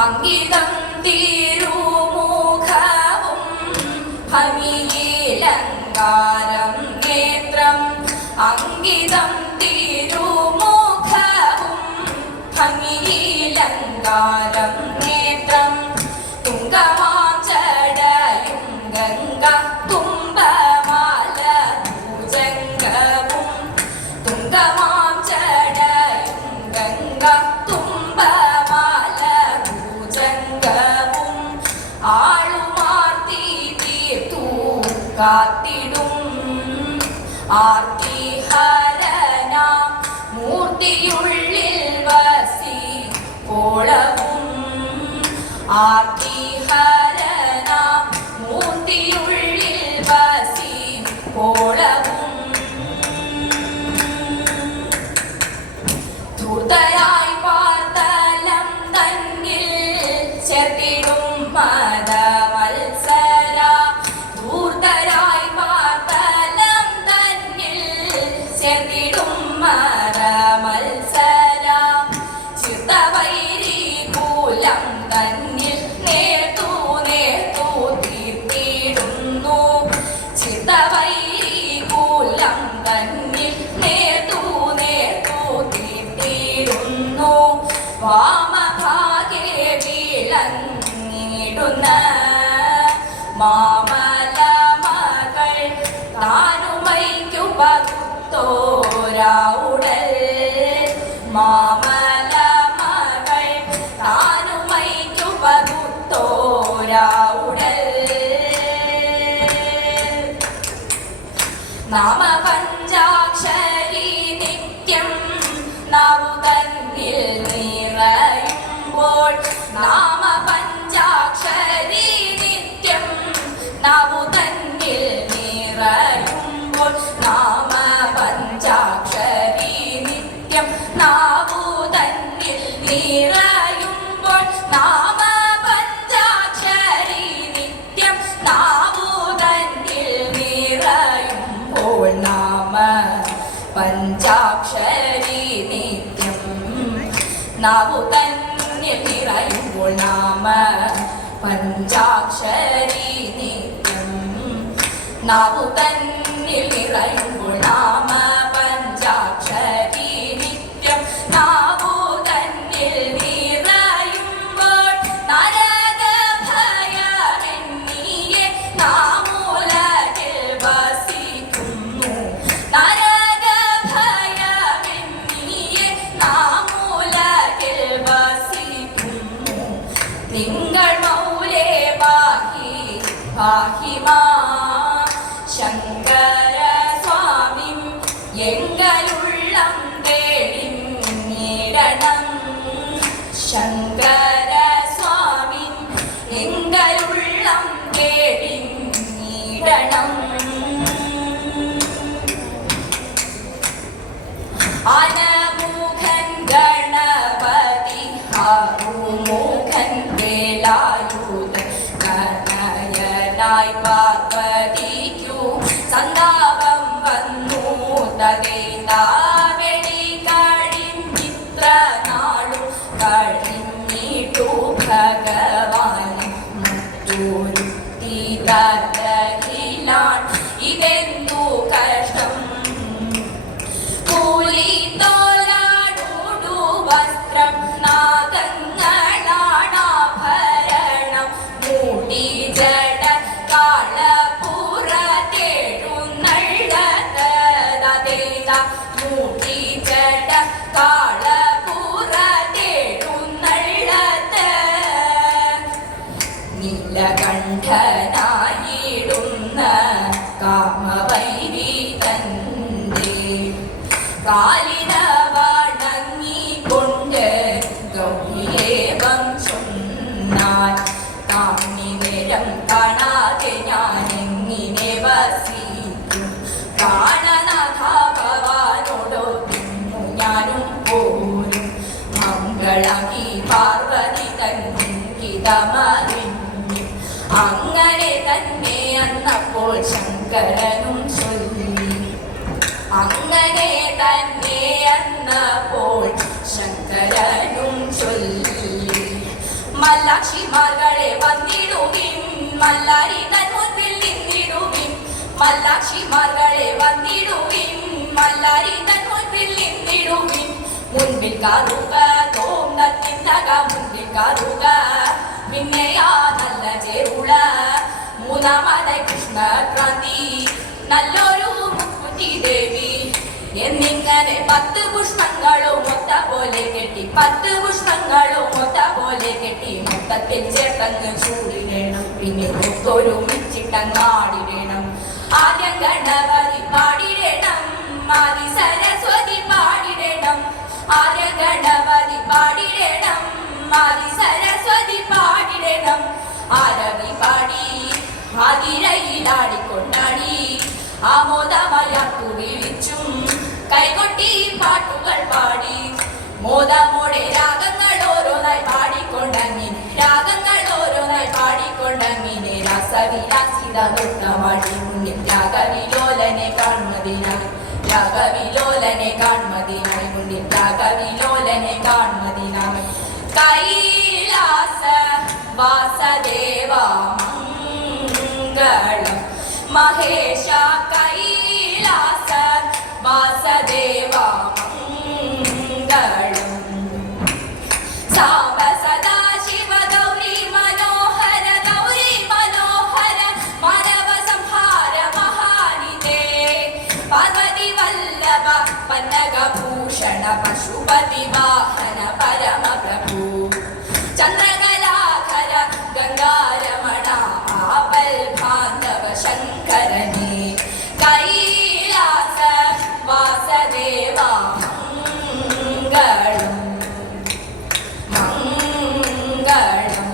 അങ്കിതം തിരുമുഖവും ഭംഗിയിലങ്കാരം നേത്രം അങ്കിതം തിരുമുഖവും ഭംഗിയിലങ്കാരം നേത്രം തുങ്കമാം ചടയും ഗംഗ തുമ്പമാല ഭുജംഗവും തുങ്കമാം ചടയും ഗംഗ തുമ്പമാല ഭുജംഗവും ആളുമാർത്തി തീർത്തു കാത്തിടും ആർത്തിഹരനാം മൂർത്തിയുള്ളിൽ വസി കോളവും ആർത്തിഹരനാം മൂർത്തിയുള്ളിൽ വസി കോളവും ധൂതരായി പാർത്തലം തന്നിൽ ചെത്തിടും മതമത്സര ധൂതരായി പാർത്തലം തന്നിൽ ചെത്തിടും മതമത്സര ചിത്തവൈരി കൂലം തന്നിൽ നേർത്തു നേർത്തു തീർത്തിടുന്നു ചിത്തവൈരി കൂലം തന്നിൽ നേർത്തു നേർത്തു തീർത്തിടുന്നു വാമഭാഗേ വിളങ്ങിടുന്ന മാമല മകൾ താനുമൈക്കു പകുത്തോരാവുടൽ മാമല മകൾ താനുമൈക്കു പകുത്തോരാവുടൽ നാമപഞ്ചാക്ഷരി നിത്യം നാവു തന്നിൽ നിറയുമ്പോൾ നാമപഞ്ചാക്ഷരി നിത്യം നാവു തന്നിൽ നിറയുമ്പോൾ നാമപഞ്ചാക്ഷരി നിത്യം നാവു തന്നിൽ നിറയുമ്പോൾ നാമപഞ്ചാക്ഷരി നിത്യം നാവു തന്നിൽ നിറയുമ്പോൾ നാമ പഞ്ചാക്ഷരി നിത്യം നാവു തന്നിൽ നിറയുമ്പോൾ നാമ പഞ്ചാക്ഷരി നിത്യം നാവു തന്നിൽ നിറയുമ്പോൾ നാമ പഞ്ചാക്ഷരി നിത്യം നാവു തന്നിൽ നിറയുമ്പോൾ നരകഭയമെന്നിയെ നാമൂലകിൽ വസിക്കുന്നു നരകഭയമെന്നിയെ നാമൂലകിൽ വസിക്കുന്നു തിങ്കൾ മൗലേ പാഹി മാം ശങ്കര സ്വാമിം എങ്കലുള്ളം തേടിഞ്ഞിടണം ശങ്കര സ്വാമിൻ എങ്കലുള്ളം തേടിഞ്ഞിടണം അനമുഖൻ ഗണപതി ഹറുമുഖൻ വേലായുധൻ കനയനായി പാർവതിക്കു സന്താപം വന്നു തതേതാവെടി കഴിഞ്ഞിത്ര നാളു കഴിഞ്ഞിട്ടു ഭഗവാൻ മറ്റൊരു തീരയിലാൻ ഇതെന്തു കഷ്ടം കൂലിത്തോലാടൂടു വസ്ത്രം നാഗങ്ങളാടാഭരണം മൂടി ജട കാളപുറ തേടുന്നള്ളതേത മൂടി ജട കാളപുറ തേടുന്നള്ളത് നീലകണ്ഠനായിടുന്ന കാമവൈരി തന്റെ കാലിന വണങ്ങിക്കൊണ്ട് ഗൗരിയേവം ചൊന്നാൽ കാണി നേരം കാണാതെ ഞാൻ എങ്ങനെ വസിക്കും പ്രാണനാഥ ഭവാനോടോ തിന്നു ഞാനും പോരും മംഗളമീ പാർവതി തന്നിതമറിഞ്ഞു അങ്ങനെ തന്നെ അന്നപ്പോൾ ശങ്കരനും ചൊല്ലി അങ്ങനെ തന്നെ എന്നപ്പോൾ ശങ്കരനും ചൊല്ലി മല്ലാക്ഷിമാർകളെ വന്നിടുവിൻ മല്ലാരി തൻ മുൻപിൽ നിന്നിടുവിൻ മല്ലാക്ഷിമാർകളെ വന്നിടുവിൻ മല്ലാരി തൻ മുൻപിൽ നിന്നിടുവിൻ മുൻപിൽ കാറുക തോം നത്തിന്നക മുൻപിൽ കാറുക പിന്നെയാ നല്ല ചേരുള മൂന്നാമതായി കൃഷ്ണക്രാന്തി നല്ലൊരു ദേവി എന്നിങ്ങനെ 10 പുഷ്പങ്ങളും ഒത്ത പോലെ കെട്ടി 10 പുഷ്പങ്ങളും ഒത്ത പോലെ കെട്ടി മൊത്തത്തിൽ ചേർത്തങ്ങ് ചൂടിടണം പിന്നെ ഒത്തൊരുമിച്ചിട്ടങ്ങാടിടണം ആദ്യം ഗണപതി പാടിടണം ആദി സരസ്വതി പാടിടണം ആദ്യം ഗണപതി പാടിടണം ആദി സരസ്വതി പാടിടണം ആരവി പാടി ആതിരയിലാടിക്കൊണ്ടാടി ആമോദമയാക്കു വിളിച്ചും കൈകൊട്ടി പാട്ടുകൾ പാടി മോദമോടെ രാഗങ്ങൾ ഓരോന്നായി പാടിക്കൊണ്ടങ്ങിനെ രാഗങ്ങൾ ഓരോന്നായി പാടിക്കൊണ്ടങ്ങിനെ രാസവിലാസിത നൃത്തമാടി മുന്നിൽ രാഗവിലോലനെ കാൺമതിനായി രാഗവിലോലനെ കാൺമതിനായി മുന്നിൽ രാഗവിലോലനെ കാൺമതിനായി കൈലാസ വാസദേവ മംഗളം മഹേശ കൈലാസ വാസദേവ മംഗളം സാംബ സദാശിവ ഗൗരി മനോഹര മാനവ സംഹാര മഹാനിധേ പാർവതി വല്ലഭ പന്നഗഭൂഷണ പശുപതി വാഹന പരമ പ്രഭു ചന്ദ്രകലാധര ഗംഗാരമണ ആപൽ ബാന്ധവ ശങ്കരനേ കൈലാസ വാസദേവ മംഗളം മംഗളം